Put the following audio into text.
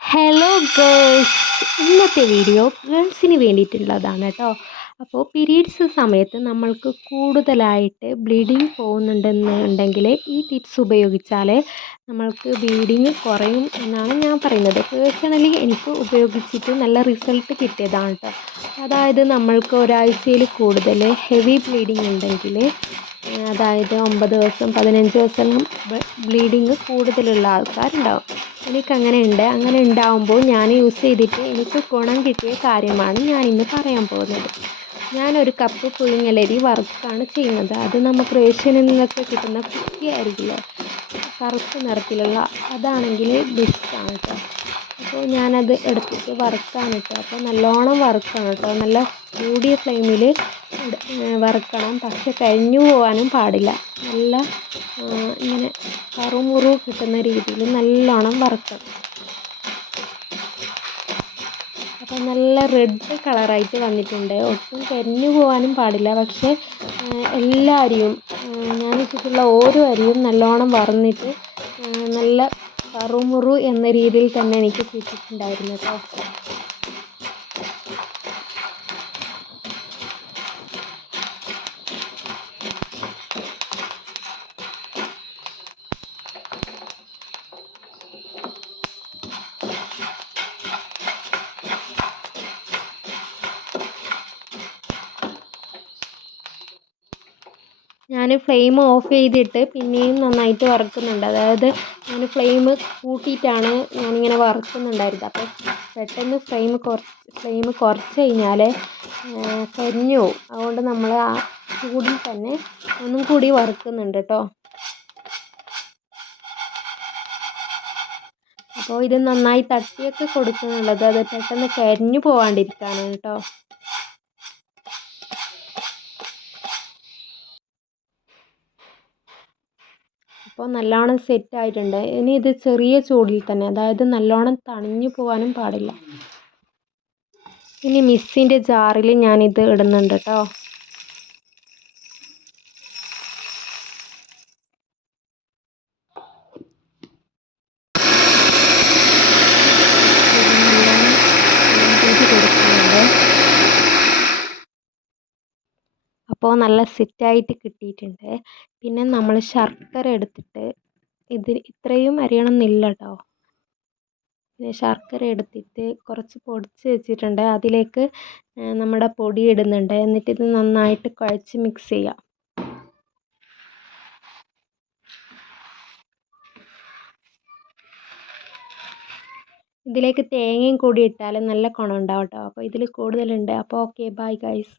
Hello girls, ഇന്നത്തെ video ഗേൾസിന് വേണ്ടിയിട്ടുള്ളതാണ് കേട്ടോ. അപ്പോൾ പീരീഡ്സ് സമയത്ത് നമ്മൾക്ക് കൂടുതലായിട്ട് ബ്ലീഡിങ് പോകുന്നുണ്ടെന്നുണ്ടെങ്കിൽ ഈ ടിപ്സ് ഉപയോഗിച്ചാൽ നമ്മൾക്ക് ബ്ലീഡിങ് കുറയും എന്നാണ് ഞാൻ പറയുന്നത്. പേഴ്സണലി എനിക്ക് ഉപയോഗിച്ചിട്ട് നല്ല റിസൾട്ട് കിട്ടിയതാണ് കേട്ടോ. അതായത് നമ്മൾക്ക് ഒരാഴ്ചയിൽ കൂടുതൽ ഹെവി ബ്ലീഡിങ് ഉണ്ടെങ്കിൽ, അതായത് 9 ദിവസം 15 ദിവസം ബ്ലീഡിങ് കൂടുതലുള്ള ആൾക്കാരുണ്ടാവും. എനിക്കങ്ങനെയുണ്ട്. അങ്ങനെ ഉണ്ടാവുമ്പോൾ ഞാൻ യൂസ് ചെയ്തിട്ട് എനിക്ക് ഗുണം കിട്ടിയ കാര്യമാണ് ഞാനിന്ന് പറയാൻ പോകുന്നത്. ഞാനൊരു കപ്പ് പുഴുങ്ങലരി വറുക്കാണ് ചെയ്യുന്നത്. അത് നമുക്ക് റേഷനിൽ നിന്നൊക്കെ കിട്ടുന്ന കുറ്റി അരിയില്ലേ, കറുത്ത നിറത്തിലുള്ള, അതാണെങ്കിൽ ബെസ്റ്റാണ് കേട്ടോ. അപ്പോൾ ഞാനത് എടുത്തിട്ട് വറുക്കാനിട്ട്, അപ്പോൾ നല്ലോണം വറുക്കണം കേട്ടോ. നല്ല കൂടിയ ഫ്ലെയിമിൽ വറുക്കണം. പക്ഷെ കരിഞ്ഞു പോകാനും പാടില്ല. നല്ല ഇങ്ങനെ കറുമുറു കിട്ടുന്ന രീതിയിൽ നല്ലോണം വറുക്കണം. അപ്പോൾ നല്ല റെഡ് കളറായിട്ട് വന്നിട്ടുണ്ട്. ഒട്ടും കരിഞ്ഞു പോകാനും പാടില്ല. പക്ഷേ എല്ലാ അരിയും, ഞാൻ വെച്ചിട്ടുള്ള ഓരോ അരിയും നല്ലോണം വറന്നിട്ട് നല്ല കറുമുറു എന്ന രീതിയിൽ തന്നെ എനിക്ക് കിട്ടിയിട്ടുണ്ടായിരുന്നു കേട്ടോ. ഞാൻ ഫ്ലെയിം ഓഫ് ചെയ്തിട്ട് പിന്നെയും നന്നായിട്ട് വറുക്കുന്നുണ്ട്. അതായത് ഞാൻ ഫ്ലെയിം കൂട്ടിയിട്ടാണ് ഞാനിങ്ങനെ വറുക്കുന്നുണ്ടായിരുന്നത്. അപ്പോൾ പെട്ടെന്ന് ഫ്ലെയിം കുറച്ച് കഴിഞ്ഞാൽ കരിഞ്ഞു പോവും. അതുകൊണ്ട് നമ്മൾ ആ ചൂടിൽ തന്നെ ഒന്നും കൂടി വറുക്കുന്നുണ്ട് കേട്ടോ. അപ്പോൾ ഇത് നന്നായി തട്ടിയൊക്കെ കൊടുക്കുന്നുള്ളത് അത് പെട്ടെന്ന് കരിഞ്ഞു പോവാണ്ടിരിക്കാനാണ് കേട്ടോ. അപ്പോൾ നല്ലോണം സെറ്റായിട്ടുണ്ട്. ഇനി ഇത് ചെറിയ ചൂടിൽ തന്നെ, അതായത് നല്ലോണം തണിഞ്ഞു പോകാനും പാടില്ല. ഇനി മിക്സിൻ്റെ ജാറിൽ ഞാനിത് ഇടുന്നുണ്ട് കേട്ടോ. അപ്പോൾ നല്ല സെറ്റായിട്ട് കിട്ടിയിട്ടുണ്ട്. പിന്നെ നമ്മൾ ശർക്കര എടുത്തിട്ട്, ഇത്രയും അരിയണമെന്നില്ല കേട്ടോ. പിന്നെ ശർക്കര എടുത്തിട്ട് കുറച്ച് പൊടിച്ച് വെച്ചിട്ടുണ്ട്. അതിലേക്ക് നമ്മുടെ പൊടി ഇടുന്നുണ്ട്. എന്നിട്ട് ഇത് നന്നായിട്ട് കുഴച്ച് മിക്സ് ചെയ്യാം. ഇതിലേക്ക് തേങ്ങയും കൂടി ഇട്ടാൽ നല്ല ഗുണം ഉണ്ടാവും കേട്ടോ. അപ്പോൾ ഇതിൽ കൂടുതലുണ്ട്. അപ്പോൾ ഓക്കെ, ബൈ ഗൈസ്.